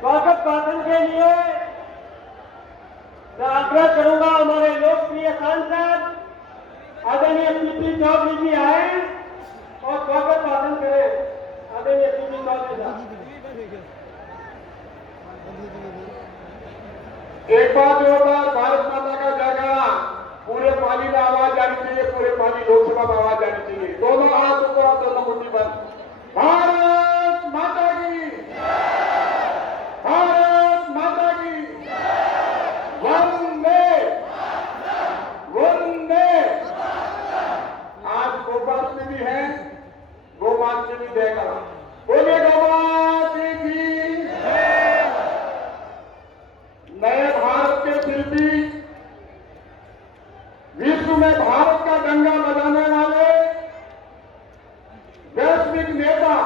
स्वागत भाषण के लिए मैं आग्रह करूंगा हमारे लोकप्रिय सांसद आदरणीय सीपी चौधरी जी आए और स्वागत भाषण करें। आदरणीय सीपी चौधरी साहब। एक बार जो होगा भारत माता का जयकारा पूरे पाली में आवाज जानी चाहिए, पूरे पाली लोकसभा में आवाज जानी चाहिए। दोनों हाथ ऊपर और दोनों मुट्ठी बंद। भारत माता की, भारत माता की, वंदे वंदे। आज गोपाष्टमी है, गोपाष्टमी जयकारा बोलिए गोपाष्टमी की। नए भारत के शिल्पी, विश्व में भारत का डंका बजाने वाले वैश्विक नेता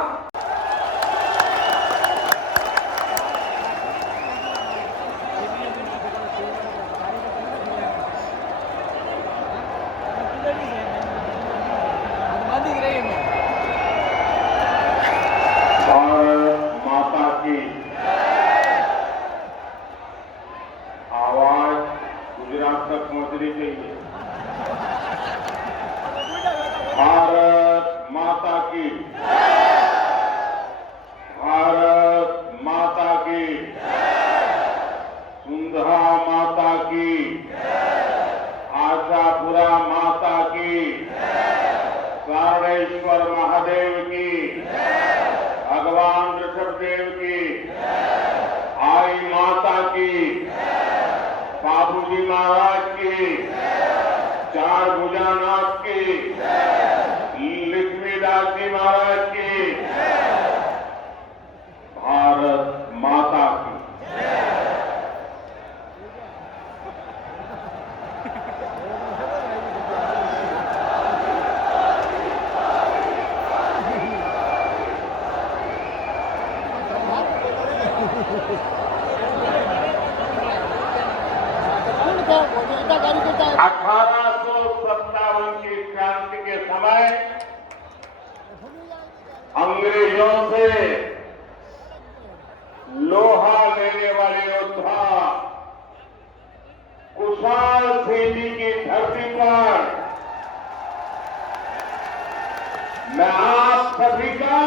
भारत माता की आवाज गुजरात तक पहुंचनी चाहिए। भारत माता की, भारत माता की, सुंदरा माता की, आशापुरा माता की, सारणेश्वर महादेव की, भगवान ऋषभदेव की, आई माता की, बाबूजी महाराज की, चार भुजानाथ की, लक्ष्मीदास जी महाराज की, भारत माता की। अठारह की क्रांति के समय अंग्रेजों से लोहा लेने वाले योद्धा कुशाल सिंह जी की धरती पर मैं आप सभी का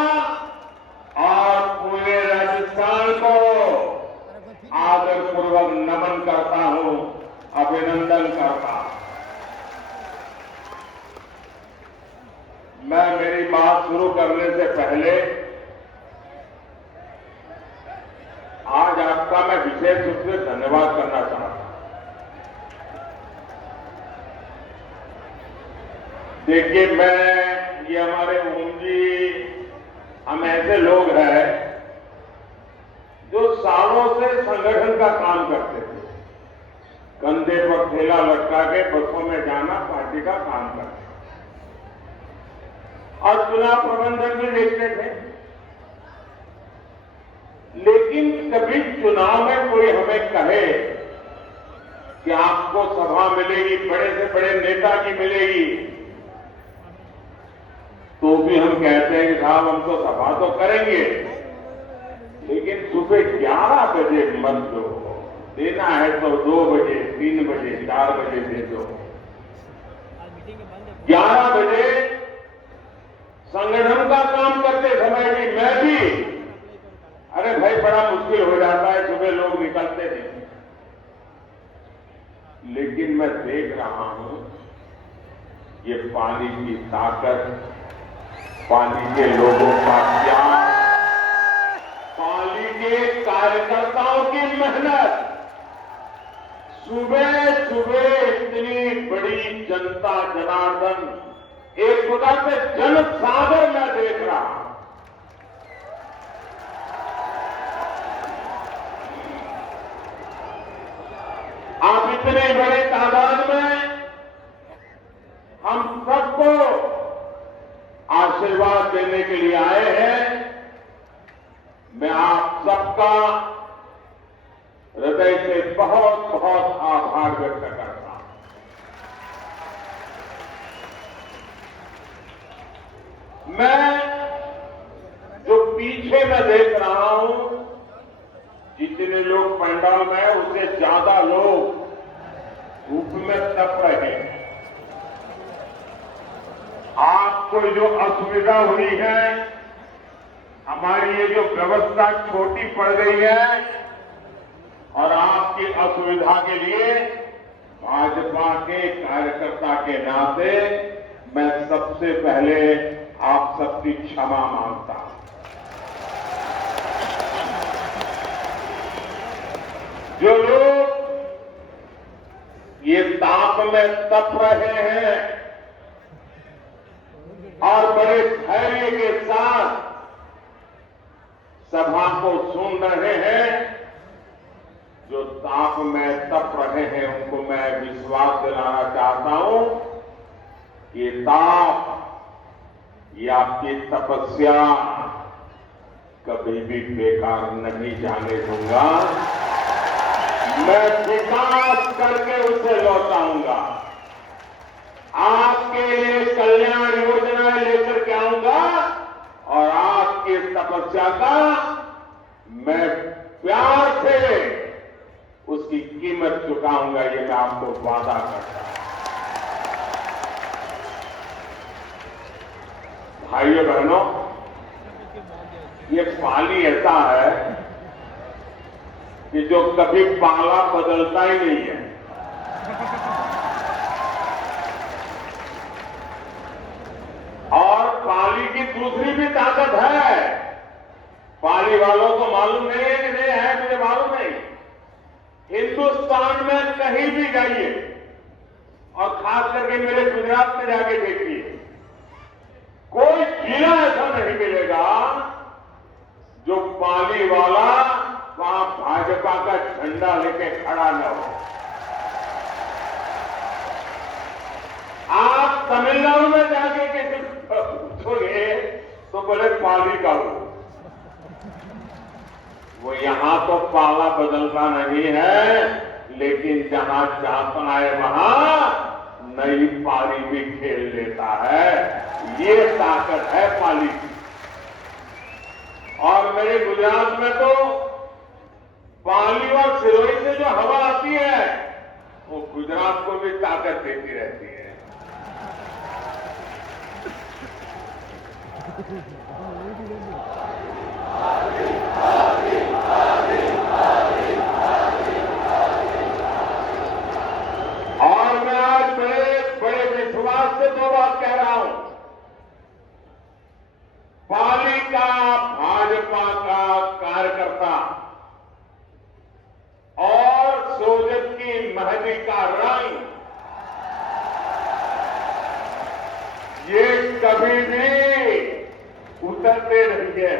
और पूरे राजस्थान को आदरपूर्वक नमन करता हूं, अभिनंदन करता हूं। मैं मेरी बात शुरू करने से पहले आज आपका मैं विशेष रूप से धन्यवाद करना चाहता हूं। देखिए, ये हमारे ओम जी, हम ऐसे लोग हैं जो सालों से संगठन का काम करते थे। कंधे पर थैला लटका के बसों में जाना, पार्टी का काम करते और चुनाव प्रबंधन भी देखते थे। लेकिन कभी चुनाव में कोई हमें कहे कि आपको सभा मिलेगी, बड़े से बड़े नेता की मिलेगी, तो भी हम कहते हैं कि साहब हम तो सभा तो करेंगे, लेकिन सुबह 11 बजे मत दो, देना है तो 2 बजे, 3 बजे, 4 बजे दे दो। 11 बजे संगठन का काम करते समय भी मैं भी, अरे भाई बड़ा मुश्किल हो जाता है, सुबह लोग निकलते थे। लेकिन मैं देख रहा हूं ये पानी की ताकत, पानी के लोगों का प्यार, पानी के कार्यकर्ताओं की मेहनत, सुबह सुबह इतनी बड़ी जनता जनार्दन, एक प्रकार से जनसागर मैं देख रहा हूं। आप इतने बड़े तादाद में हम सबको आशीर्वाद देने के लिए आए हैं। मैं आप सबका हृदय से बहुत बहुत आभार व्यक्त करता हूं। मैं जो पीछे मैं देख रहा हूं, जितने लोग पंडाल में हैं उससे ज्यादा लोग धूप में तप रहे हैं। आपको जो असुविधा हुई है, हमारी ये जो व्यवस्था छोटी पड़ गई है, और आपकी असुविधा के लिए भाजपा के कार्यकर्ता के नाते मैं सबसे पहले आप सबकी क्षमा मांगता हूं। जो लोग ये ताप में तप रहे हैं और बड़े धैर्य के साथ सभा को सुन रहे हैं, जो ताप में तप रहे हैं उनको मैं विश्वास दिलाना चाहता हूं कि ये ताप, ये आपकी तपस्या कभी भी बेकार नहीं जाने दूंगा। मैं विकास करके उसे लौटाऊंगा। आपके लिए कल्याण योजनाएं लेकर के आऊंगा और आपकी तपस्या का मैं प्यार से उसकी कीमत चुकाऊंगा, ये मैं आपको वादा करता हूं। भाइयों बहनों, ये पाली ऐसा है कि जो कभी पाला बदलता ही नहीं है। और पाली की दूसरी भी ताकत है। पाली वालों को मालूम नहीं है कि नहीं है, मुझे मालूम नहीं। हिंदुस्तान में कहीं भी जाइए और खास करके मेरे गुजरात में जाके देखिए, कोई जिला ऐसा नहीं मिलेगा जो पाली वाला वहां भाजपा का झंडा लेके खड़ा न हो। आप तमिलनाडु में जाके किसी पूछोगे तो बोले पाली का वो यहां तो पाला बदलता नहीं है, लेकिन जहां चाहता है वहां नई पाली भी खेल लेता है। ये ताकत है पाली की। और मेरे गुजरात में तो पाली और सिरोही से जो हवा आती है वो गुजरात को भी ताकत देती रहती है। और मैं आज बड़े बड़े विश्वास से दो बात कह रहा हूं। पाली का भाजपा का कार्यकर्ता और सोजत की महदी का रंग ये कभी भी उतरते नहीं है।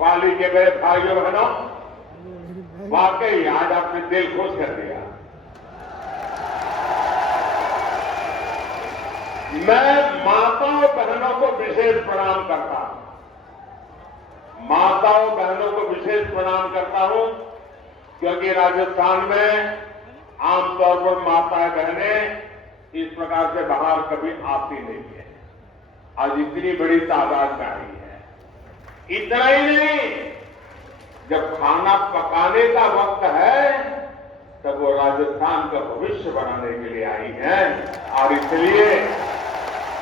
पाली के मेरे भाइयों बहनों, वाकई आज आपने दिल खुश कर दिया। मैं माताओं बहनों को विशेष प्रणाम करता हूं। माताओं बहनों को विशेष प्रणाम करता हूं क्योंकि राजस्थान में आमतौर पर माताएं बहनें इस प्रकार से बाहर कभी आती नहीं है। आज इतनी बड़ी तादाद में आई है। इतना ही नहीं, जब खाना पकाने का वक्त है तब वो राजस्थान का भविष्य बनाने के लिए आई है। और इसलिए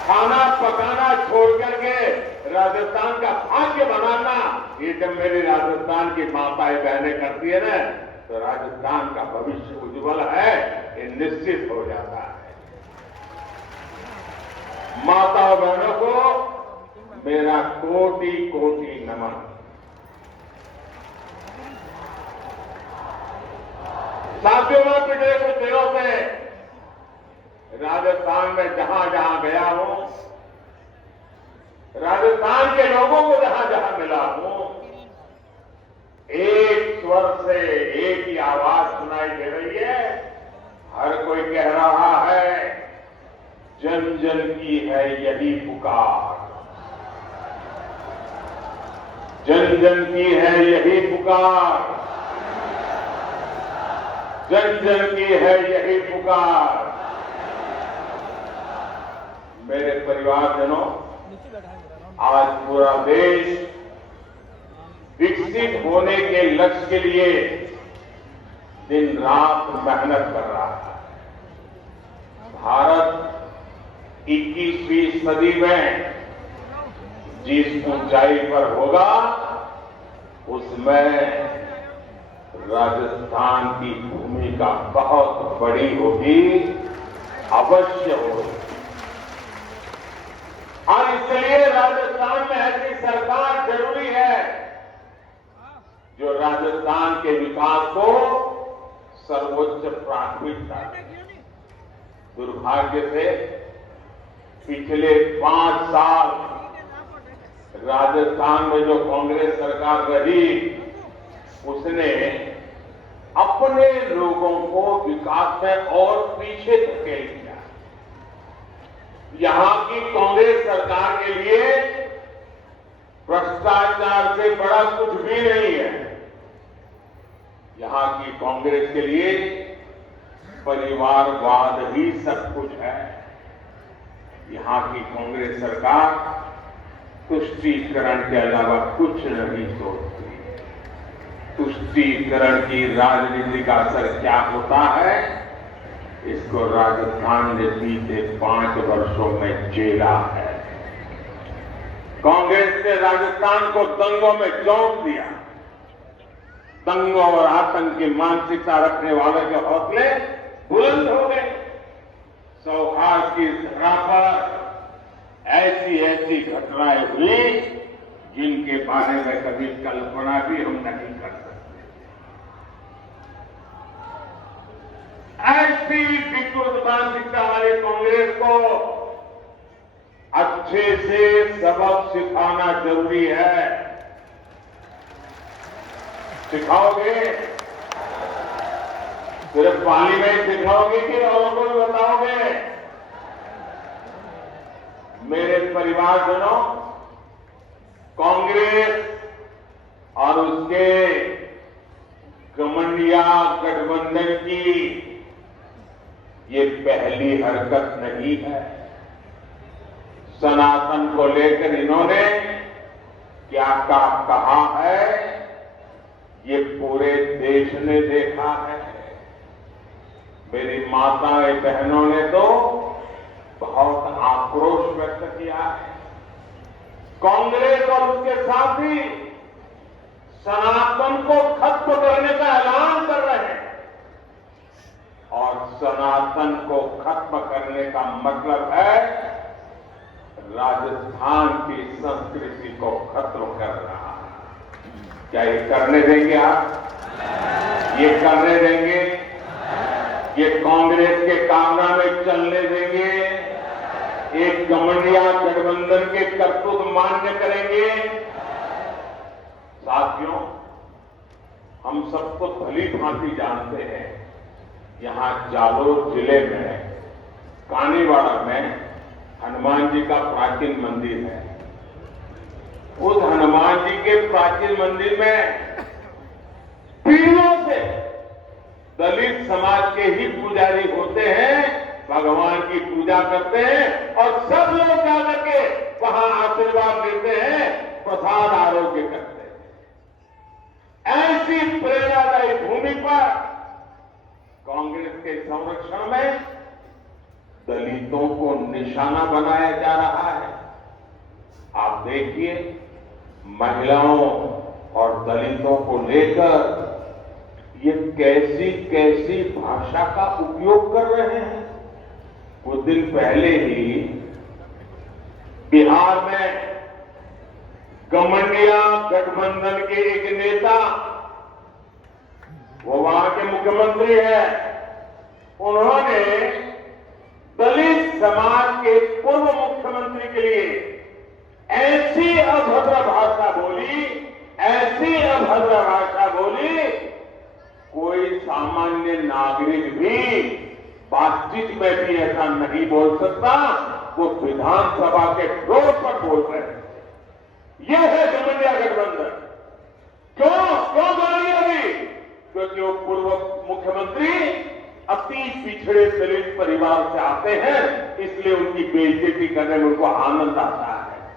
खाना पकाना छोड़ करके राजस्थान का भाग्य बनाना, ये जब मेरी राजस्थान की माताएं बहनें करती है ना, तो राजस्थान का भविष्य उज्जवल है, ये निश्चित हो जाता है। माताओं बहनों को मेरा कोटि कोटि नमन। साथियों, मैं पिछले कुछ दिनों से राजस्थान में जहां जहां गया हूं, राजस्थान के लोगों को जहां जहां मिला हूं, एक स्वर से एक ही आवाज सुनाई दे रही है। हर कोई कह रहा है, जन जन की है यही पुकार, जन जन की है यही पुकार, जन जन की है यही पुकार। मेरे परिवारजनों, आज पूरा देश विकसित होने के लक्ष्य के लिए दिन रात मेहनत कर रहा है। भारत 21वीं सदी में जिस ऊंचाई पर होगा उसमें राजस्थान की भूमिका बहुत बड़ी होगी, अवश्य होगी। और इसलिए राजस्थान में ऐसी सरकार जरूरी है जो राजस्थान के विकास को सर्वोच्च प्राथमिकता दे। दुर्भाग्य से पिछले 5 साल राजस्थान में जो कांग्रेस सरकार रही उसने अपने लोगों को विकास में और पीछे धकेल दिया। यहां की कांग्रेस सरकार के लिए भ्रष्टाचार से बड़ा कुछ भी नहीं है। यहां की कांग्रेस के लिए परिवारवाद ही सब कुछ है। यहां की कांग्रेस सरकार तुष्टीकरण के अलावा कुछ नहीं सोचती। तुष्टीकरण की राजनीति का असर क्या होता है, इसको राजस्थान ने बीते 5 वर्षों में झेला है। कांग्रेस ने राजस्थान को दंगों में झोंक दिया। दंगों और आतंक की मानसिकता रखने वालों के हौसले बुलंद हो गए। सौहार्द की धरा पर ऐसी घटनाएं हुई जिनके बारे में कभी कल्पना भी हम नहीं कर सकते। ऐसी विकृत मानसिकता वाली कांग्रेस को अच्छे से सबक सिखाना जरूरी है। सिखाओगे? सिर्फ पाली में ही सिखाओगे कि और को भी बताओगे? मेरे परिवारजनों, कांग्रेस और उसके घमंडिया गठबंधन की ये पहली हरकत नहीं है। सनातन को लेकर इन्होंने क्या कहा है ये पूरे देश ने देखा है। मेरी माताएं बहनों ने तो बहुत आक्रोश व्यक्त किया है। कांग्रेस और उसके साथी सनातन को खत्म करने का ऐलान कर रहे हैं और सनातन को खत्म करने का मतलब है राजस्थान की संस्कृति को खत्म कर रहा है। क्या ये करने देंगे आप? ये करने देंगे? ये कांग्रेस के कामना में चलने देंगे? एक घमंडिया गठबंधन के करतूत मान्य करेंगे? साथियों, हम सब तो भली भांति जानते हैं, यहां जालोर जिले में कानीवाड़ा में हनुमान जी का प्राचीन मंदिर है। उस हनुमान जी के प्राचीन मंदिर में पीढ़ियों से दलित समाज के ही पुजारी होते हैं, भगवान की पूजा करते हैं और सब लोग जाकर के वहां आशीर्वाद लेते हैं, प्रसाद आरोग्य करते हैं। ऐसी प्रेरणादायी भूमि पर कांग्रेस के संरक्षण में दलितों को निशाना बनाया जा रहा है। आप देखिए, महिलाओं और दलितों को लेकर ये कैसी कैसी भाषा का उपयोग कर रहे हैं। कुछ दिन पहले ही बिहार में घमंडिया गठबंधन के एक नेता, वो वहां के मुख्यमंत्री हैं, उन्होंने दलित समाज के पूर्व मुख्यमंत्री के लिए ऐसी अभद्र भाषा बोली, ऐसी अभद्र भाषा बोली, कोई सामान्य नागरिक भी बातचीत में भी ऐसा नहीं बोल सकता। वो विधानसभा के फ्लोर पर बोल रहे हैं। यह है घमंडिया गठबंधन। क्यों गालियां दी? क्योंकि वो पूर्व मुख्यमंत्री अति पिछड़े दलित परिवार से आते हैं, इसलिए उनकी बेइज्जती करने में उनको आनंद आता है।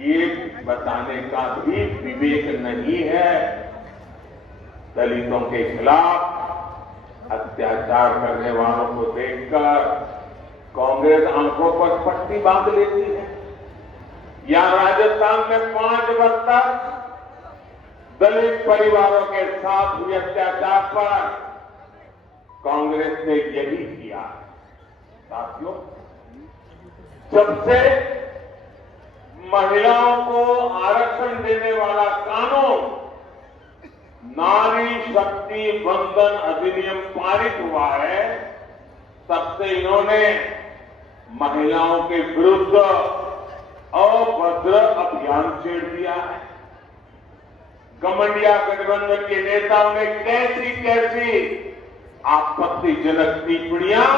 ये बताने का भी विवेक नहीं है। दलितों के खिलाफ अत्याचार करने वालों को देखकर कांग्रेस आंखों पर पट्टी बांध लेती है। या राजस्थान में 5 वर्ष तक दलित परिवारों के साथ हुए अत्याचार पर कांग्रेस ने यही किया। साथियों, जब से महिलाओं को आरक्षण देने वाला कानून नारी शक्ति वंदन अधिनियम पारित हुआ है, तब से इन्होंने महिलाओं के विरुद्ध अभद्र अभियान छेड़ दिया है। गठबंधन गठबंधन के नेताओं ने कैसी कैसी आपत्तिजनक टिप्पणियां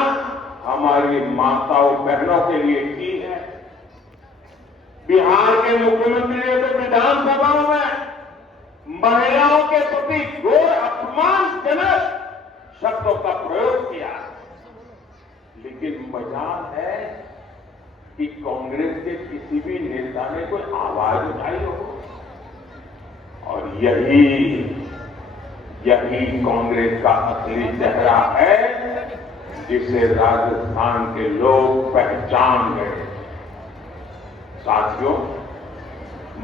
हमारी माताओं बहनों के लिए की है। बिहार के मुख्यमंत्री ने तो विधानसभा में महिलाओं के प्रति घोर अपमानजनक शब्दों का प्रयोग किया। लेकिन मजाल है कि कांग्रेस के किसी भी नेता ने कोई आवाज उठाई हो। और यही कांग्रेस का असली चेहरा है, जिसे राजस्थान के लोग पहचान गए। साथियों,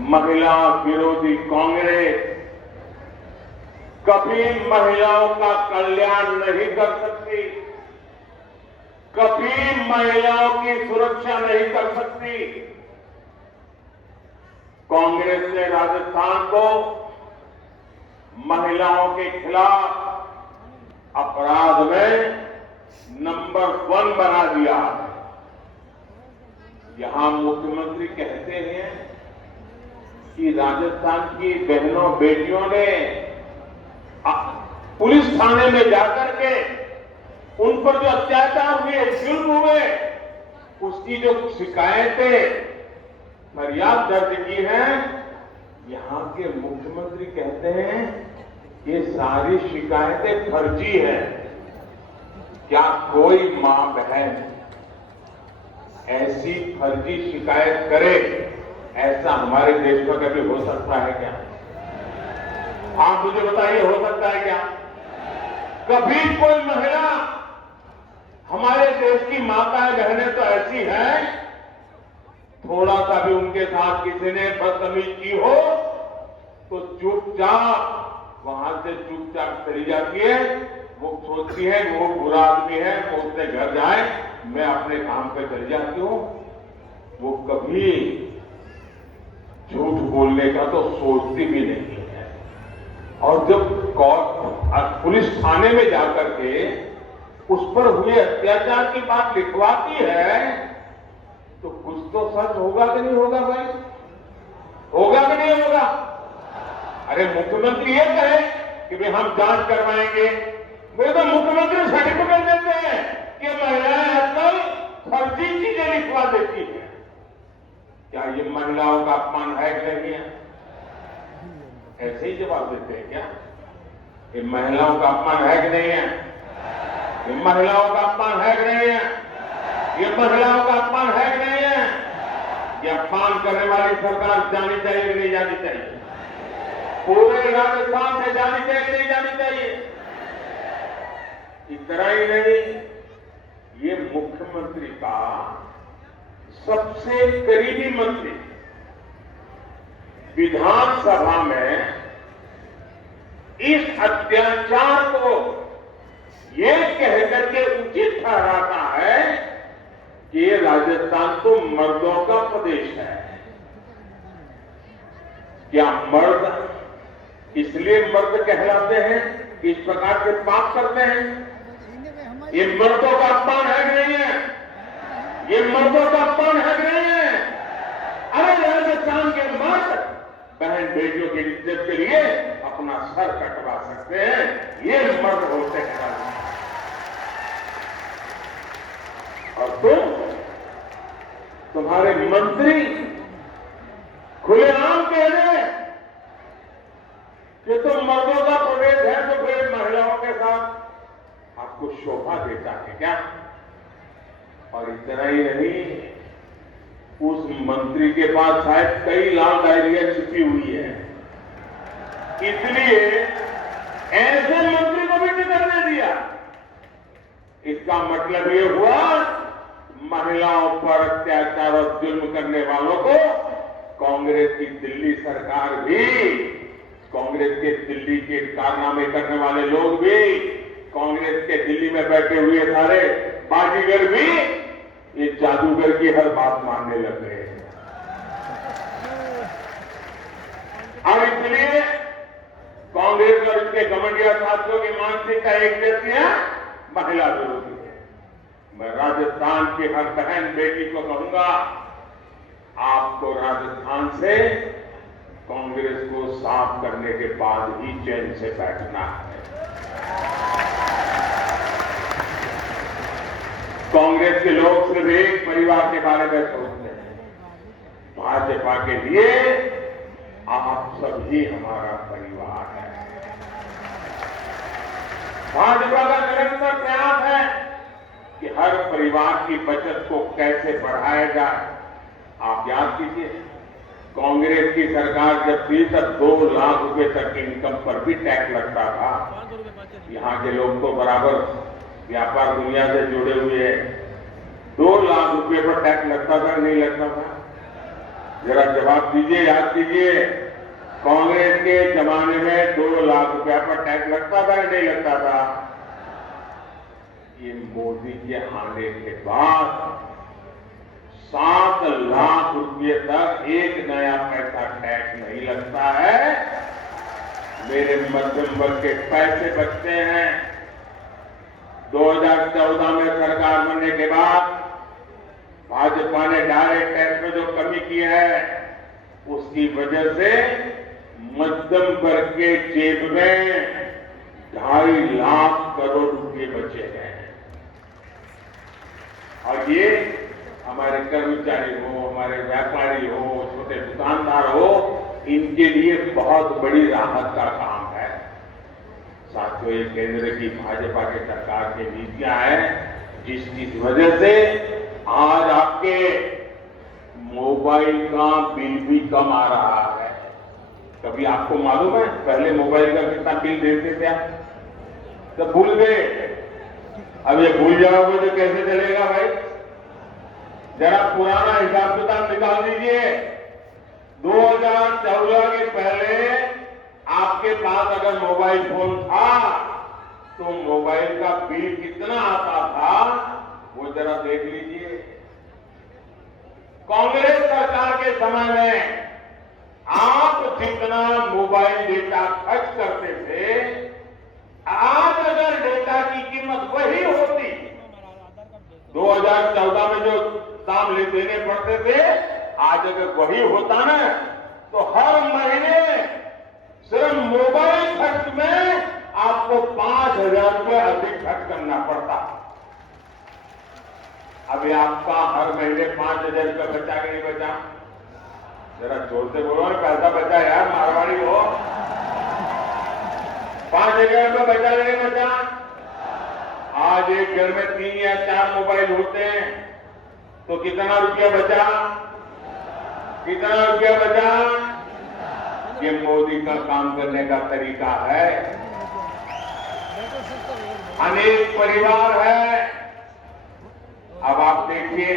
महिला विरोधी कांग्रेस कभी महिलाओं का कल्याण नहीं कर सकती, कभी महिलाओं की सुरक्षा नहीं कर सकती। कांग्रेस ने राजस्थान को महिलाओं के खिलाफ अपराध में नंबर 1 बना दिया। यहां मुख्यमंत्री कहते हैं कि राजस्थान की बहनों बेटियों ने पुलिस थाने में जाकर के उन पर जो अत्याचार हुए, जुल्म हुए, उसकी जो शिकायतें फरियाद दर्ज की है, यहां के मुख्यमंत्री कहते हैं ये सारी शिकायतें फर्जी हैं। क्या कोई मां बहन ऐसी फर्जी शिकायत करे? ऐसा हमारे देश में कभी हो सकता है क्या? आप मुझे बताइए, हो सकता है क्या? कभी कोई महिला, हमारे देश की माताएं बहनें तो ऐसी हैं, थोड़ा सा भी उनके साथ किसी ने बदतमीजी की हो तो चुपचाप वहां से चुपचाप चली जाती है। वो सोचती है वो बुरा आदमी है, वो उसके घर जाए, मैं अपने काम पे चली जाती हूं। वो कभी झूठ बोलने का तो सोचती भी नहीं है। और जब पुलिस थाने में जाकर के उस पर हुए अत्याचार की बात लिखवाती है, तो कुछ तो सच होगा कि नहीं होगा भाई? होगा कि नहीं होगा? अरे मुख्यमंत्री ये कहे कि भाई हम जांच करवाएंगे, वे तो मुख्यमंत्री सर्टिफिकेट देते हैं कि महिलाएं आजकल फर्जी चीजें लिखवा देती है। क्या ये महिलाओं का अपमान है कि नहीं है? ऐसे ही जवाब देते हैं क्या? ये महिलाओं का अपमान है कि नहीं है? ये महिलाओं का अपमान है कि नहीं है? ये महिलाओं का अपमान है कि नहीं है? ये अपमान करने वाली सरकार जानी चाहिए कि नहीं जानी चाहिए? पूरे राजस्थान से जानी चाहिए कि नहीं जानी चाहिए? इतना ही नहीं, ये मुख्यमंत्री का सबसे करीबी मंत्री विधानसभा में इस अत्याचार को ये कहकर के उचित ठहराता है कि ये राजस्थान तो मर्दों का प्रदेश है। क्या मर्द इसलिए मर्द कहलाते हैं कि इस प्रकार के पाप करते हैं? ये मर्दों का अपमान है कि नहीं है? ये मर्दों का अपमान है कि नहीं है? अरे राजस्थान के मर्द बहन बेटियों की इज्जत के लिए अपना सर कटवा सकते हैं, ये मर्द होते हैं। और तुम्हारे मंत्री खुलेआम कह रहे हैं कि तुम मर्दों का प्रदेश है, तो फिर महिलाओं के साथ आपको शोभा देता है क्या? और इतना ही नहीं, उस मंत्री के पास शायद कई लाख डायरिया छिपी हुई है, इसलिए ऐसे मंत्री को भी टिकट दे दिया। इसका मतलब ये हुआ महिलाओं पर अत्याचार और जुल्म करने वालों को कांग्रेस की दिल्ली सरकार भी, कांग्रेस के दिल्ली के कारनामे करने वाले लोग भी, कांग्रेस के दिल्ली में बैठे हुए सारे बाजीगर भी ये जादूगर की हर बात मानने लग गए हैं। और इसलिए कांग्रेस और इसके घमंडिया साथियों की मानसिकता एक जैसी है, महिला विरोधी है। मैं राजस्थान की हर बहन बेटी को कहूंगा, आपको राजस्थान से कांग्रेस को साफ करने के बाद ही चैन से बैठना है। कांग्रेस के लोग सिर्फ एक परिवार के बारे में सोचते हैं, भाजपा के लिए आप सभी हमारा परिवार है। भाजपा का निरंतर प्रयास है कि हर परिवार की बचत को कैसे बढ़ाया जाए। आप याद कीजिए, कांग्रेस की सरकार जब थी तब 2 लाख रुपए तक इनकम पर भी टैक्स लगता था। यहाँ के लोग तो बराबर व्यापार दुनिया से जुड़े हुए हैं। 2 लाख रुपए पर टैक्स लगता था, नहीं लगता था? जरा जवाब दीजिए, याद कीजिए, कांग्रेस के जमाने में 2 लाख रुपया पर टैक्स लगता था, नहीं लगता था? ये मोदी के आने के बाद 7 लाख रुपये तक एक नया पैसा टैक्स नहीं लगता है। मेरे मध्यम वर्ग के पैसे बचते हैं। 2014 में सरकार बनने के बाद भाजपा ने डायरेक्ट टैक्स में जो कमी की है, उसकी वजह से मध्यम वर्ग के जेब में 2.5 लाख करोड़ रुपए बचे हैं। और ये हमारे कर्मचारी हो, हमारे व्यापारी हो, छोटे दुकानदार हो, इनके लिए बहुत बड़ी राहत का काम है। साथियों, ये केंद्र की भाजपा के सरकार की नीतियां हैं जिसकी वजह से आज आपके मोबाइल का बिल भी कम आ रहा है। कभी आपको मालूम है पहले मोबाइल का कितना बिल देते थे आप? तो भूल गए। अब ये भूल जाओगे तो कैसे चलेगा भाई? जरा पुराना हिसाब किताब निकाल दीजिए। 2014 के पहले आपके पास अगर मोबाइल फोन था तो मोबाइल का बिल कितना आता था, वो जरा देख लीजिए। कांग्रेस सरकार के समय में आप जितना मोबाइल डेटा खर्च करते थे, आज अगर डेटा की कीमत वही होती, 2014 में जो दाम देने पड़ते थे, आज अगर वही होता ना, तो हर महीने सिर्फ मोबाइल खर्च में आपको 5,000 रुपये अधिक खर्च करना पड़ता। अभी आपका हर महीने 5,000 रुपये बचा कि नहीं बचा? जरा जोर से बोलो ना, पैसा बचा यार, मारवाड़ी हो। 5,000 रुपये बचा कि नहीं बचा? आज एक घर में 3 या 4 मोबाइल होते हैं तो कितना रुपया बचा? कितना रुपया बचा? ये मोदी का काम करने का तरीका है। अनेक परिवार है। अब आप देखिए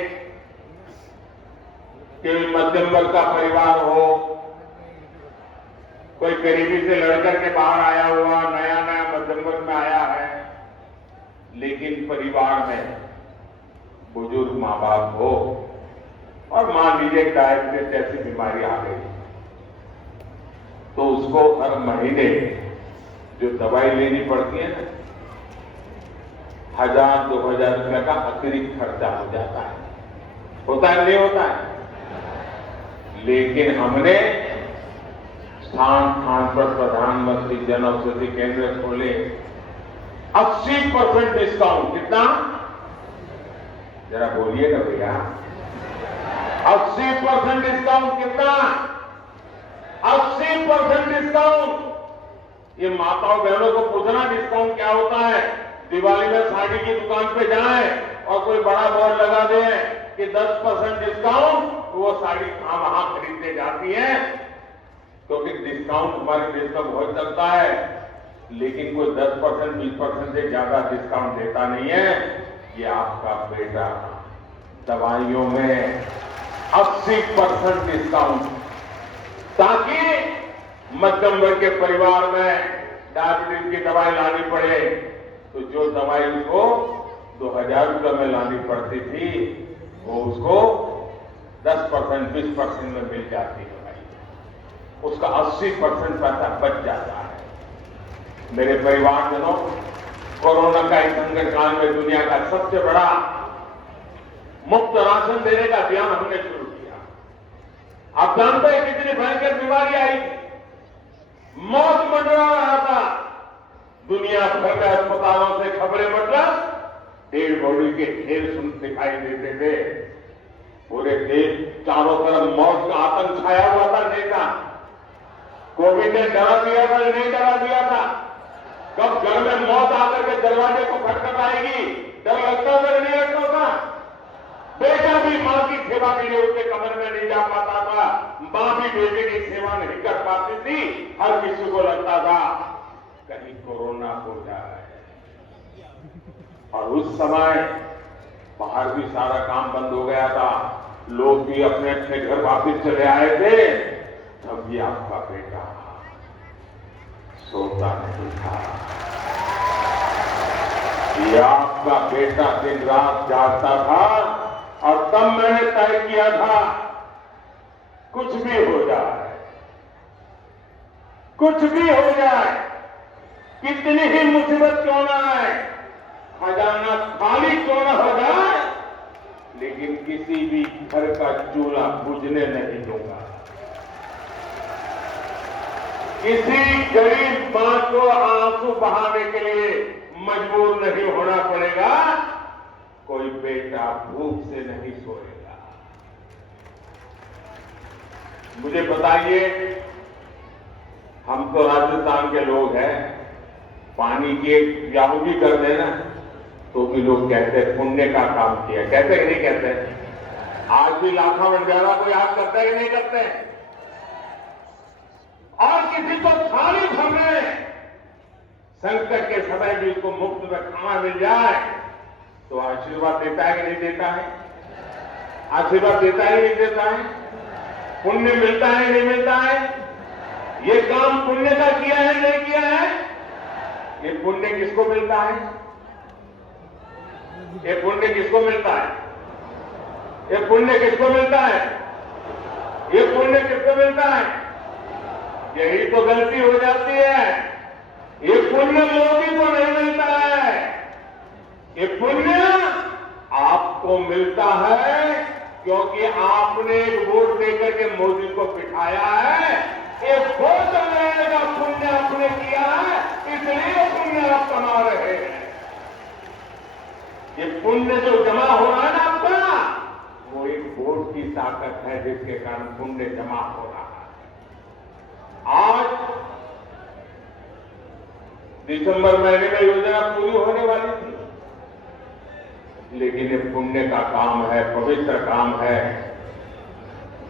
कि मध्यम वर्ग का परिवार हो, कोई गरीबी से लड़कर के बाहर आया हुआ नया नया मध्यम वर्ग में आया है, लेकिन परिवार में बुजुर्ग माँ बाप हो और मान लीजिए डायबिटीज जैसी बीमारी आ गई, तो उसको हर महीने जो दवाई लेनी पड़ती है ना, 1,000-2,000 रुपये का अतिरिक्त खर्चा हो जाता है। होता है नहीं होता है? लेकिन हमने स्थान स्थान पर प्रधानमंत्री जन औषधि केंद्र खोले। 80% डिस्काउंट। कितना? जरा बोलिएगा भैया। 80% डिस्काउंट। कितना? 80% डिस्काउंट। ये माताओं बहनों को पूछना डिस्काउंट क्या होता है। दिवाली में साड़ी की दुकान पे जाएं और कोई बड़ा बोर्ड लगा दे कि 10% डिस्काउंट, तो वो साड़ी वहां खरीदने जाती हैं, क्योंकि डिस्काउंट हमारे देश में बहुत चलता है, लेकिन कोई 10%, 20% से ज्यादा डिस्काउंट देता नहीं है। ये आपका बेटा दवाइयों में 80% डिस्काउंट, ताकि मध्यम वर्ग के परिवार में डायबिटीज की दवाई लानी पड़े तो जो दवाई उसको 2000 रुपये में लानी पड़ती थी, वो उसको 10%, 20% में मिल जाती है भाई। उसका 80% पैसा बच जाता है। मेरे परिवारजनों, कोरोना का इस संकट काल में दुनिया का सबसे बड़ा मुफ्त राशन देने का अभियान हमने शुरू किया। आप जानते हैं कितनी भयंकर बीमारी आई थी, मौत मंडरा रहा था। दुनिया भर में अस्पतालों से खबरें मतलब डेड बॉडी के ढेर सुन दिखाई देते थे। पूरे देश चारों तरफ मौत का आतंक छाया हुआ था। नेता कोविड ने डरा दिया था, नहीं डरा दिया था। कब घर में मौत आकर के दरवाजे को खटखटाएगी, डर लगता था नहीं लगता था। बेटा भी मां की सेवा के लिए उसके कमर में नहीं जा पाता था, मां भी बेटे की सेवा नहीं कर पाती थी। हर किसी को लगता था कहीं कोरोना हो जाए। और उस समय बाहर भी सारा काम बंद हो गया था, लोग भी अपने अपने घर वापस चले आए थे। तब भी आपका बेटा सोता नहीं था। ये आपका बेटा दिन रात जागता था। और तब मैंने तय किया था, कुछ भी हो जाए, कुछ भी हो जाए, कितनी ही मुसीबत क्यों ना आए, खजाना खाली क्यों ना हो जाए, लेकिन किसी भी घर का चूल्हा बुझने नहीं दूंगा। किसी गरीब मां को आंसू बहाने के लिए मजबूर नहीं होना पड़ेगा। कोई बेटा भूख से नहीं सोएगा। मुझे बताइए, हम तो राजस्थान के लोग हैं, पानी की एक प्याऊ भी कर देना तो भी लोग कहते हैं पुण्य का काम किया। कहते कि नहीं कहते? आज भी लाखों बंजारा को याद करते हैं कि नहीं करते? और किसी को थाली भर में संकट के समय भी उसको मुफ्त में खाना मिल जाए तो आशीर्वाद देता है कि नहीं देता है? आशीर्वाद देता है नहीं देता है? पुण्य मिलता है नहीं मिलता है? ये काम पुण्य का किया है नहीं किया है? ये पुण्य किसको मिलता है? ये पुण्य किसको मिलता है? ये पुण्य किसको मिलता है? ये पुण्य किसको मिलता है? यही तो गलती हो जाती है। ये पुण्य मोदी को नहीं मिलता है। ये पुण्य आपको मिलता है क्योंकि आपने एक वोट देकर के मोदी को बिठाया है। ये वोट लेने का पुण्य आपने किया है, इसलिए पुण्य आप कमा रहे हैं। ये पुण्य जो जमा हो रहा है ना आपका, वो एक वोट की ताकत है जिसके कारण पुण्य जमा हो रहा है। आज दिसंबर महीने में योजना पूरी होने वाली थी, लेकिन ये पुण्य का काम है, पवित्र काम है।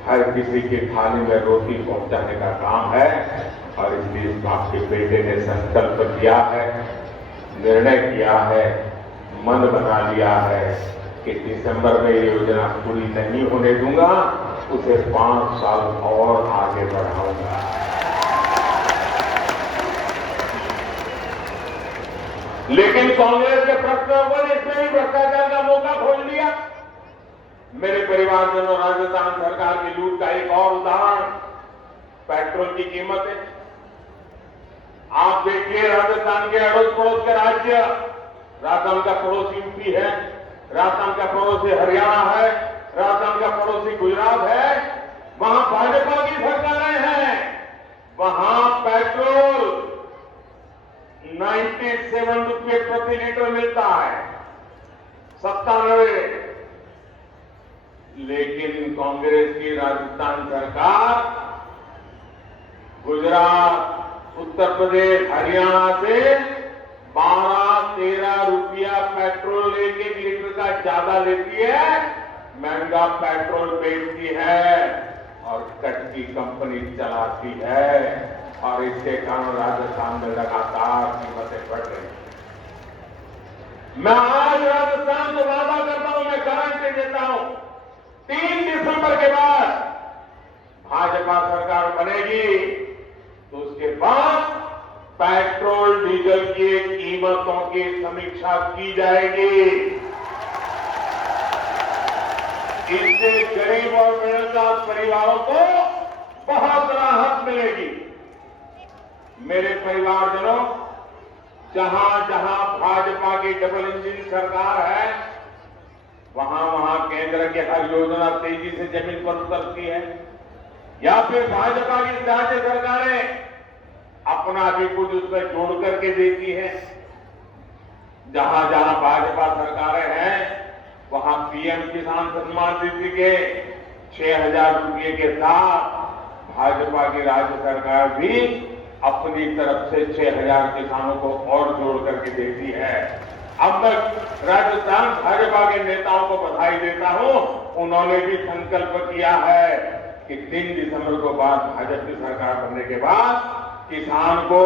हर किसी की थाली में रोटी पहुंचाने का काम है। और इसलिए आपके बेटे ने संकल्प किया है, निर्णय किया है, मन बना लिया है कि दिसंबर में ये योजना पूरी नहीं होने दूंगा, उसे 5 साल और आगे बढ़ाऊंगा। लेकिन कांग्रेस के प्रत्याशियों ने इसमें भी भ्रष्टाचार का मौका खोज लिया। मेरे परिवारजनों, राजस्थान सरकार की लूट का एक और उदाहरण पेट्रोल की कीमत है। आप देखिए, राजस्थान के अड़ोस पड़ोस के राज्य, राजस्थान का पड़ोसी यूपी है, राजस्थान का पड़ोसी हरियाणा है, राजस्थान का पड़ोसी गुजरात है, वहां भाजपा की सरकारें हैं। वहां पेट्रोल 97 रुपये प्रति लीटर मिलता है, 97। लेकिन कांग्रेस की राजस्थान सरकार गुजरात, उत्तर प्रदेश, हरियाणा से 12-13 रुपया पेट्रोल एक लीटर का ज्यादा लेती है महंगा पेट्रोल बेचती है और कच्ची कंपनी चलाती है और इसके कारण राजस्थान में लगातार कीमतें बढ़ रही हैं। मैं आज राजस्थान को वादा करता हूं, मैं गारंटी देता हूं, 3 दिसंबर के बाद भाजपा सरकार बनेगी तो उसके बाद पेट्रोल डीजल की कीमतों की समीक्षा की जाएगी। इससे गरीब और मिडिल क्लास परिवारों को बहुत राहत मिलेगी। मेरे परिवारजनों, जहां जहां भाजपा की डबल इंजन सरकार है, वहां वहां केंद्र की हर योजना तेजी से जमीन पर उतरती है, या फिर भाजपा की राज्य सरकारें अपना भी कुछ उसमें जोड़ करके देती है। जहां जहां भाजपा सरकारें हैं, वहां पीएम किसान सम्मान निधि के 6,000 रुपये के साथ भाजपा की राज्य सरकार भी अपनी तरफ से 6,000 किसानों को और जोड़ करके देती है। अब मैं राजस्थान भाजपा के नेताओं को बधाई देता हूं, उन्होंने भी संकल्प किया है कि 3 दिसंबर को बाद भाजपा की सरकार बनने के बाद किसान को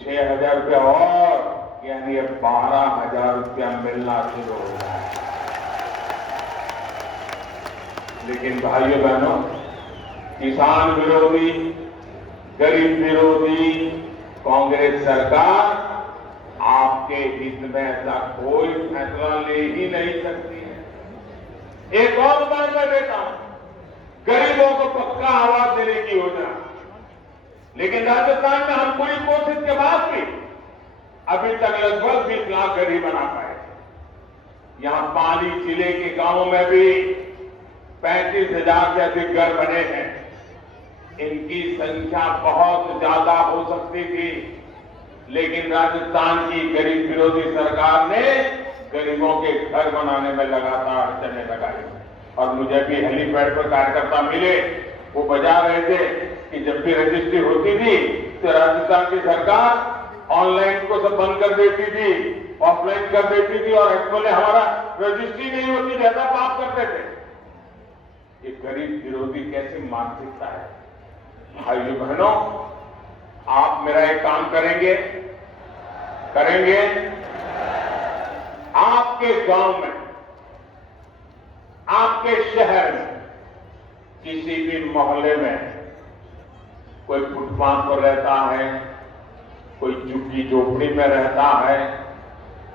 6,000 रुपया और यानी 12,000 रुपया मिलना शुरू हो जाए। लेकिन भाइयों बहनों, किसान विरोधी, गरीब विरोधी कांग्रेस सरकार आपके हित में ऐसा कोई फैसला ले ही नहीं सकती है। एक और बात मैं देता हूं, गरीबों को पक्का आवास देने की योजना, लेकिन राजस्थान में हम पूरी कोशिश के बाद भी अभी तक लगभग 20 लाख घर ही बना पाए। यहां पाली जिले के गांवों में भी 35,000 से अधिक घर बने हैं। इनकी संख्या बहुत ज्यादा हो सकती थी, लेकिन राजस्थान की गरीब विरोधी सरकार ने गरीबों के घर बनाने में लगातार अड़चनें लगाई। और मुझे भी हेलीपैड पर कार्यकर्ता मिले, वो बजा रहे थे कि जब भी रजिस्ट्री होती थी तो राजस्थान की सरकार ऑनलाइन को सब बंद कर देती थी, ऑफलाइन कर देती थी और एक्चुअली हमारा रजिस्ट्री नहीं होती, ज्यादा पाप करते थे। ये गरीब विरोधी कैसी मानसिकता है। भाइयों बहनों, आप मेरा एक काम करेंगे आपके गांव में, आपके शहर में, किसी भी मोहल्ले में कोई फुटपाथ पर रहता है, कोई झुग्गी झोपड़ी में रहता है,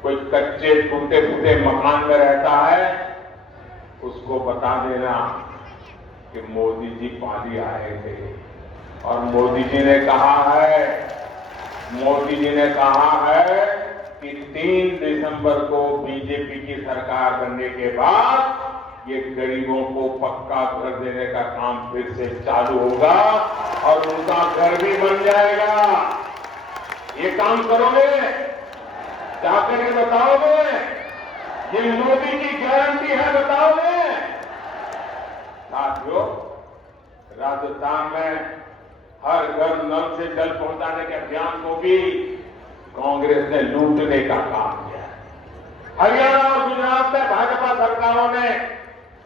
कोई कच्चे टूटे फूटे मकान में रहता है, उसको बता देना कि मोदी जी पाली आए थे और मोदी जी ने कहा है कि 3 दिसंबर को बीजेपी की सरकार बनने के बाद ये गरीबों को पक्का घर देने का काम फिर से चालू होगा और उनका घर भी बन जाएगा। ये काम करोगे? क्या करके बताओगे? ये मोदी की गारंटी है, बताओगे? साथियों, राजस्थान में हर घर नल से जल पहुंचाने के अभियान को भी कांग्रेस ने लूटने का काम किया है। हरियाणा और गुजरात में भाजपा सरकारों ने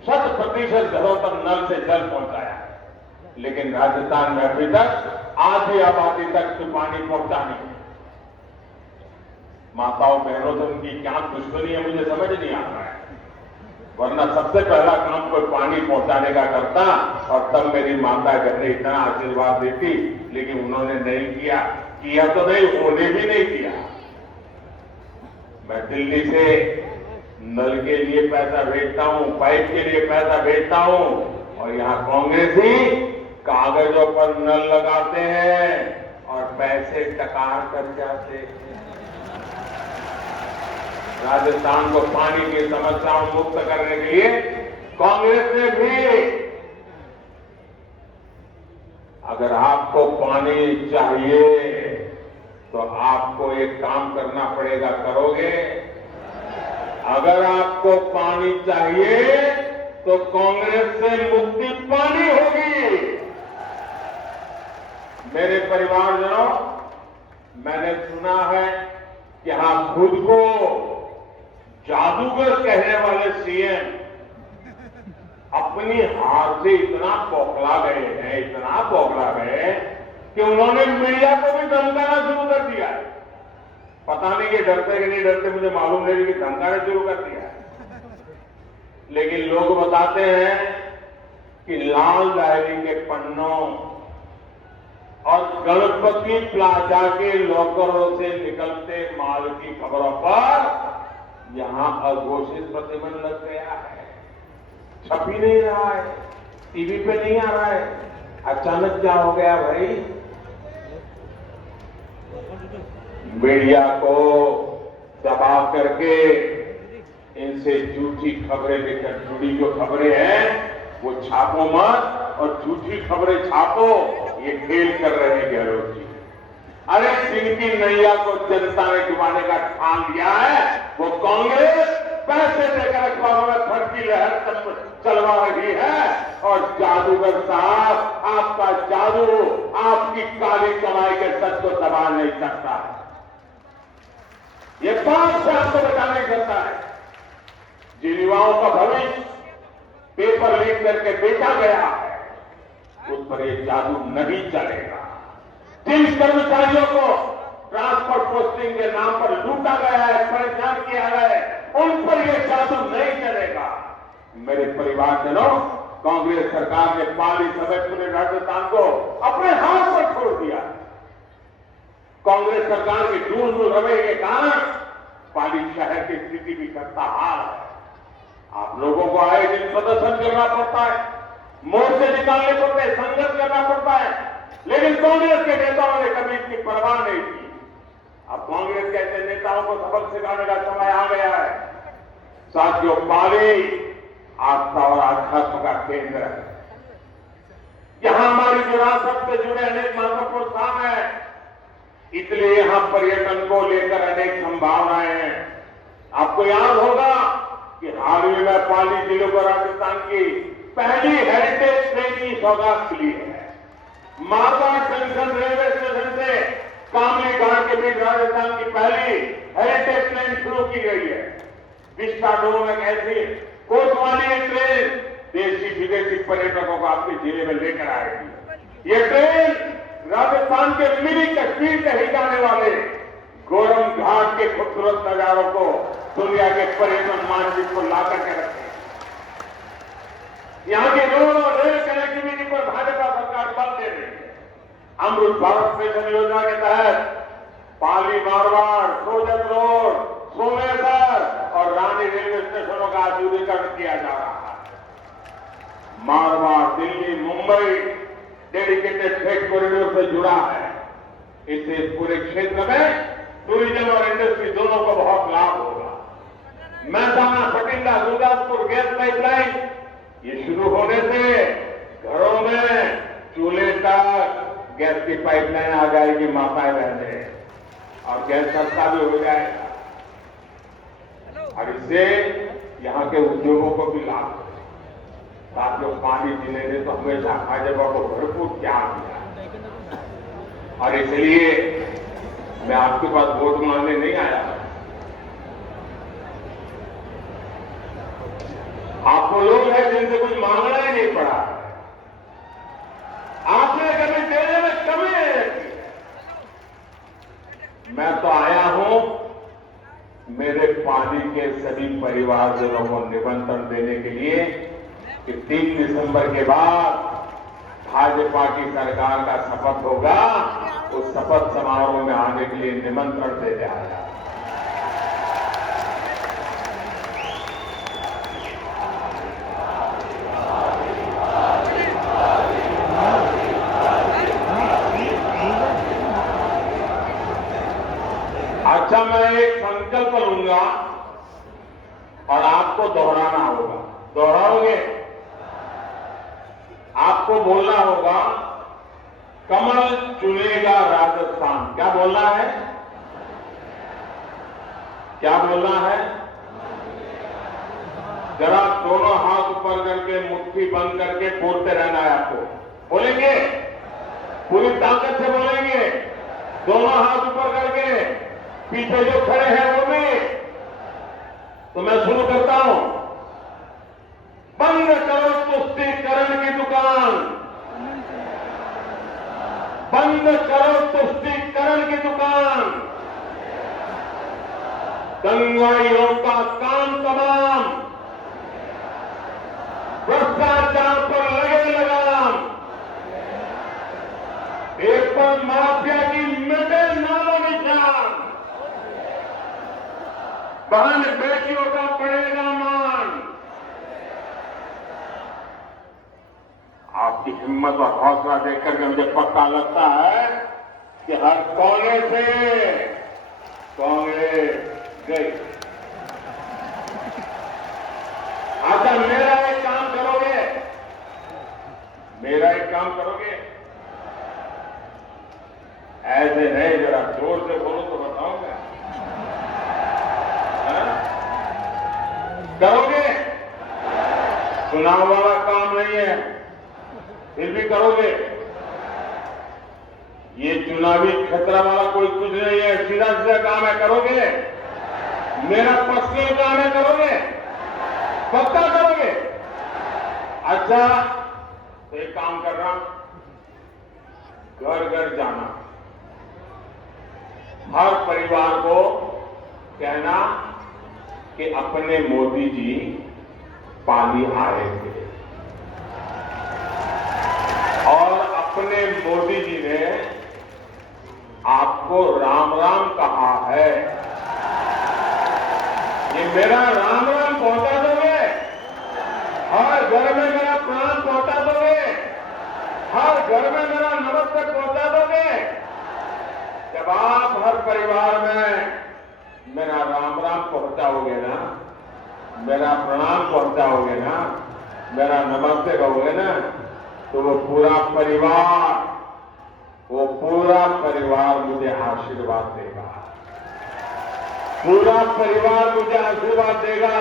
100% घरों तक नल से जल पहुंचाया है, लेकिन राजस्थान में अभी तक आधी आबादी तक तो पानी पहुंचा नहीं। माताओं बहनों से उनकी क्या दुश्मनी है मुझे समझ नहीं आ रहा है, वरना सबसे पहला काम कोई पानी पहुंचाने का करता और तब मेरी माता बहनें इतना आशीर्वाद देती, लेकिन उन्होंने नहीं किया तो नहीं, होने भी नहीं दिया। मैं दिल्ली से नल के लिए पैसा भेजता हूं, पाइप के लिए पैसा भेजता हूं, और यहां कांग्रेस ही कागजों पर नल लगाते हैं और पैसे टकार कर जाते हैं। राजस्थान को पानी की समस्याओं मुक्त करने के लिए कांग्रेस ने भी, अगर आपको पानी चाहिए तो आपको एक काम करना पड़ेगा, करोगे? अगर आपको पानी चाहिए तो कांग्रेस से मुक्ति पानी होगी। मेरे परिवारजनों, मैंने सुना है कि यहां खुद को जादूगर कहने वाले सीएम अपनी हार से इतना बौखला गए कि उन्होंने मीडिया को भी धमकाना शुरू कर दिया है। पता नहीं कि डरते कि नहीं डरते, मुझे मालूम नहीं, कि धमकाना शुरू कर दिया है। लेकिन लोग बताते हैं कि लाल डायरी के पन्नों और गणपति प्लाजा के लॉकरों से निकलते माल की खबरों पर यहां अघोषित प्रतिबंध लग गया है। छप ही नहीं रहा है, टीवी पे नहीं आ रहा है। अचानक क्या हो गया भाई? मीडिया को दबा करके इनसे झूठी खबरें लेकर जुड़ी जो खबरें हैं वो छापो मत, और झूठी खबरें छापो, ये खेल कर रहे हैं गहलोत जी। अरे जिनकी नैया को जनता ने डुबाने का ठान लिया है वो कांग्रेस पैसे देकर अखबारों में फर्जी लहर चलवा रही है, और जादूगर साहब आपका जादू आपकी काली कमाई के सच को दबा नहीं सकता। ये बात से आपको बचा नहीं सकता है। जिन युवाओं का भविष्य पेपर लीक करके बेचा गया है उस पर ये जादू नहीं चलेगा। जिन कर्मचारियों को ट्रांसपोर्ट पोस्टिंग के नाम पर लूटा गया है, परेशान किया है, उन पर यह जादू नहीं चलेगा। मेरे परिवारजनों, कांग्रेस सरकार ने पाली समेत पूरे राजस्थान को अपने हाथ पर छोड़ दिया। कांग्रेस सरकार के दूर रवैये के कारण पाली शहर की स्थिति भी खस्ता हाल है। आप लोगों को आए दिन प्रदर्शन करना पड़ता है, मोर्चे निकालने पड़ते हैं, संघर्ष करना पड़ता है, लेकिन कांग्रेस के नेताओं ने कभी इसकी परवाह नहीं की। अब कांग्रेस के ऐसे नेताओं को सबक सिखाने का समय आ गया है। साथियों, पाली आस्था और आध्यात्म का केंद्र है। यहां हमारी विरासत से जुड़े अनेक महत्वपूर्ण स्थान है, इसलिए यहां पर्यटन को लेकर अनेक संभावनाएं हैं। आपको याद होगा कि हाल ही में पाली जिले को राजस्थान की पहली हेरिटेज ट्रेन की सौगात मिली है। मारवाड़ जंक्शन रेलवे स्टेशन से कामली घाट के बीच राजस्थान की पहली हेरिटेज ट्रेन शुरू की गई है। विस्टाडोम एक ऐसी कोच वाली ट्रेन देशी विदेशी पर्यटकों को आपके जिले में लेकर आएगी। ये ट्रेन राजस्थान के मिनी कश्मीर कहे जाने वाले गोरम घाट के खूबसूरत नजारों को दुनिया के पर्यटन मानचित्र को ला करके रखे। यहां के रोड और रेल कनेक्टिविटी पर भाजपा सरकार बल दे रही है। अमृत भारत मिशन योजना के तहत पाली मारवाड़, सोजत रोड, सोमेश्वर और रानी रेलवे स्टेशनों का आधुनिकीकरण किया जा रहा है। Marwar Delhi Mumbai dedicated freight corridor से जुड़ा है। इससे पूरे क्षेत्र में टूरिज्म और इंडस्ट्री दोनों को बहुत लाभ होगा। महसाना भटिंडा गुरदासपुर गैस पाइपलाइन ये शुरू होने से घरों में चूल्हे तक गैस की पाइपलाइन आ जाएगी, माताएं बहने, और गैस सस्ता भी हो जाएगा, और इससे यहां के उद्योगों को भी लाभ होगा। साथियों, पाली जिले ने तो हमेशा भाजपा को भरपूर त्याग दिया, और इसलिए मैं आपके पास वोट मांगने नहीं आया। आपको लोग हैं जिनसे कुछ मांगना ही नहीं पड़ा। आपने कभी देने में कमी नहीं रखी। मैं तो आया हूं मेरे पाली के सभी परिवारजनों को निमंत्रण देने के लिए कि 3 दिसंबर के बाद भाजपा की सरकार का शपथ होगा, उस शपथ समारोह में आने के लिए निमंत्रण देने आया। अच्छा, मैं एक संकल्प लूंगा और आपको दोहराना होगा। दोहराओगे? आपको बोलना होगा, कमल चुनेगा राजस्थान। क्या बोलना है? क्या बोलना है? जरा दोनों हाथ ऊपर करके मुट्ठी बंद करके बोलते रहना है आपको। बोलेंगे? पूरी ताकत से बोलेंगे। दोनों हाथ ऊपर करके, पीछे जो खड़े हैं वो भी। तो मैं शुरू करता हूं। बंद करो बंद करो तुष्टीकरण की दुकान, दंगाइयों का काम तमाम, भ्रष्टाचार पर लगे लगाम, पेपर माफिया की मिटे नामो निशान, बहन बेटियों का पड़ेगा मान। आपकी हिम्मत और हौसला देखकर के मुझे पक्का लगता है कि हर कोने से कांग्रेस गई। अच्छा, मेरा एक काम करोगे, मेरा एक काम करोगे? ऐसे नहीं, जरा जोर से बोलो तो बताओगे। करोगे? चुनाव वाला काम नहीं है, फिर भी करोगे? ये चुनावी खतरा वाला कोई कुछ नहीं है, सीधा सीधा काम है, करोगे? मेरा पर्सनल काम है, करोगे? पक्का करोगे? अच्छा, तो एक काम करना, घर घर जाना, हर परिवार को कहना कि अपने मोदी जी पाली आए थे और अपने मोदी जी ने आपको राम राम कहा है। ये मेरा राम राम पहुंचा दोगे? हर घर में मेरा प्रणाम पहुंचा दोगे? हर घर में मेरा नमस्ते पहुंचा दोगे? जब आप हर परिवार में मेरा राम राम पहुंचाओगे ना, मेरा प्रणाम पहुंचाओगे ना, मेरा नमस्ते कहोगे ना, तो वो पूरा परिवार मुझे आशीर्वाद देगा, पूरा परिवार मुझे आशीर्वाद देगा।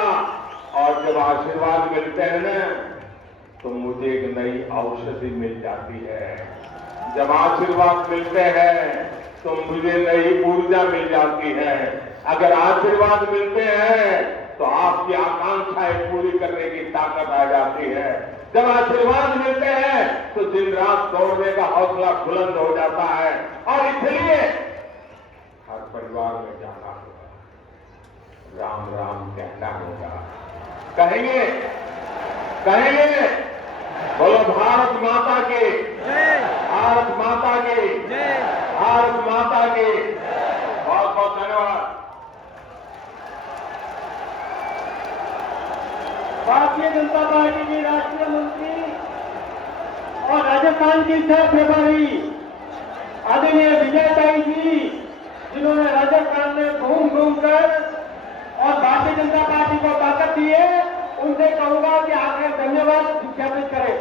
और जब आशीर्वाद मिलते हैं ना, तो मुझे एक नई औषधि मिल जाती है। जब आशीर्वाद मिलते हैं तो मुझे नई ऊर्जा मिल जाती है। अगर आशीर्वाद मिलते हैं तो आपकी आकांक्षाएं पूरी करने की ताकत आ जाती है। जब आशीर्वाद मिलते हैं तो दिन रात दौड़ने का हौसला बुलंद हो जाता है। और इसलिए हर परिवार में जाना होगा, राम राम कहना होगा। कहेंगे? कहेंगे? बोलो भारत माता की, भारत माता की, भारत माता की। बहुत बहुत धन्यवाद। भारतीय जनता पार्टी की राष्ट्रीय मंत्री और राजस्थान की सह प्रभारी आदरणीय विजयताई जी, जिन्होंने राजस्थान में घूम घूम कर और भारतीय जनता पार्टी को ताकत दी है, उनसे कहूंगा कि आकर धन्यवाद ज्ञापित करें।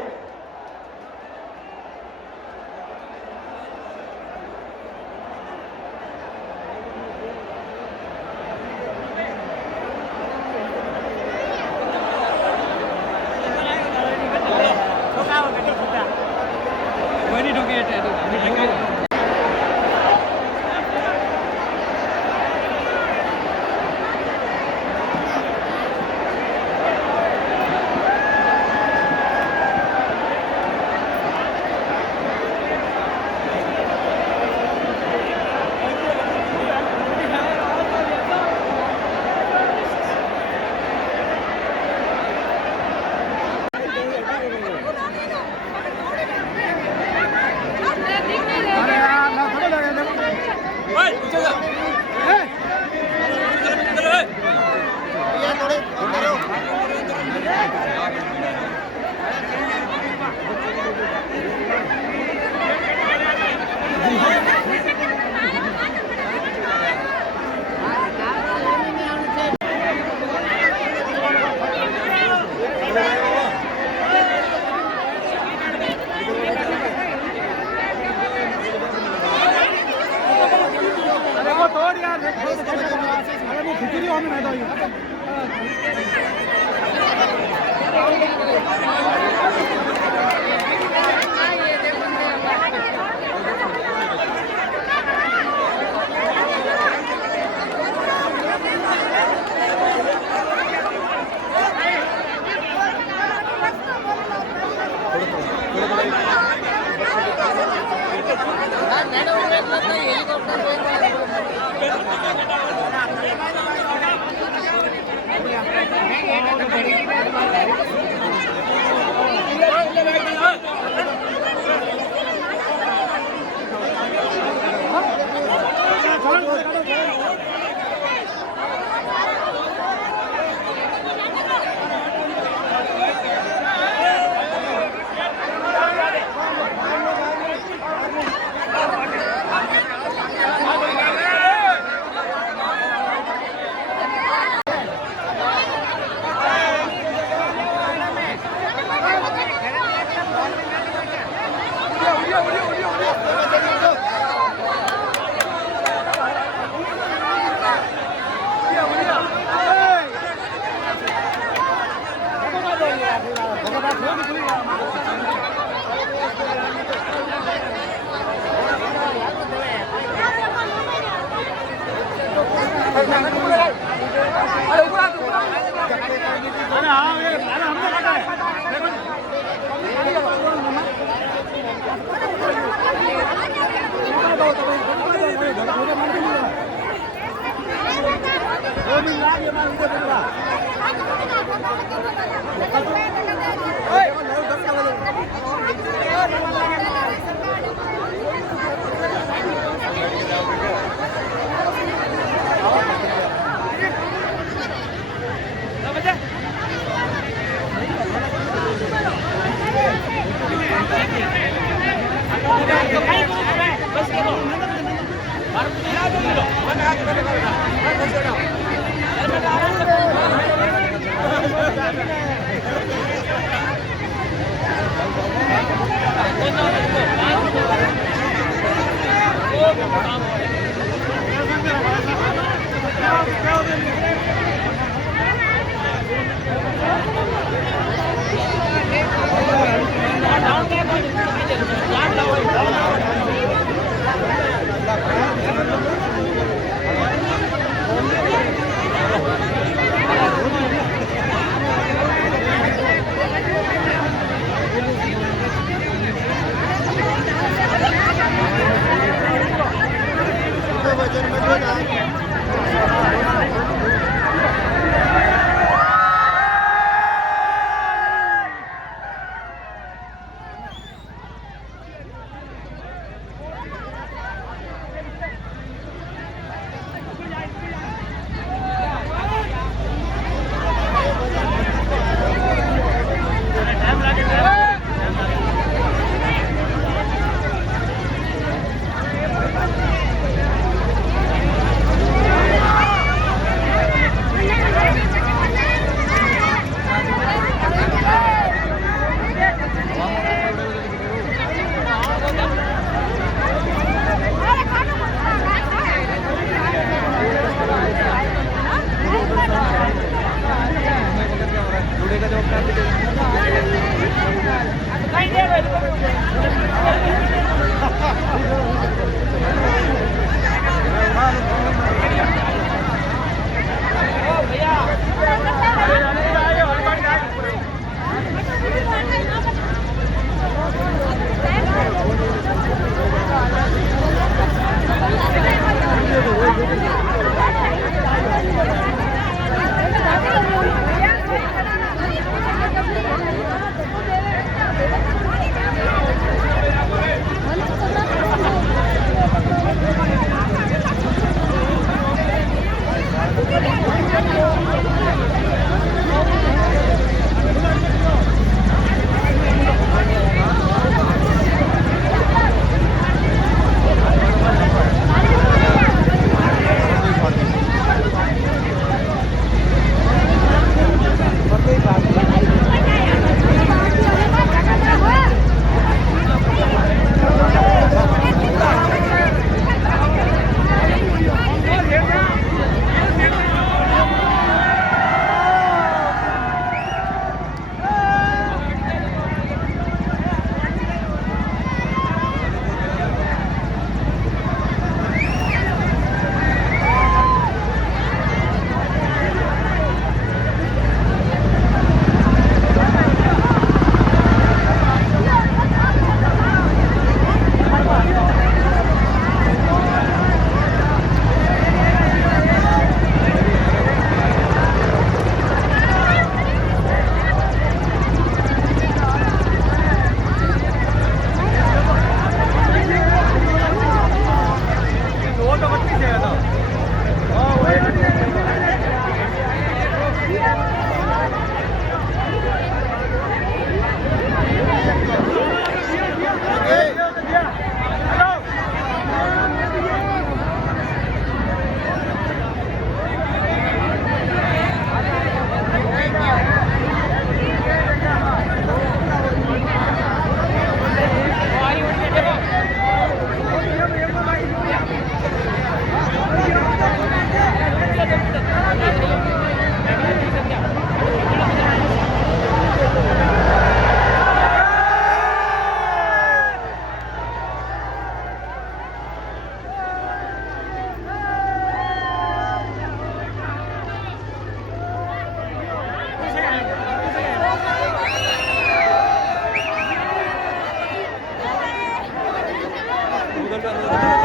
का अनुरोध है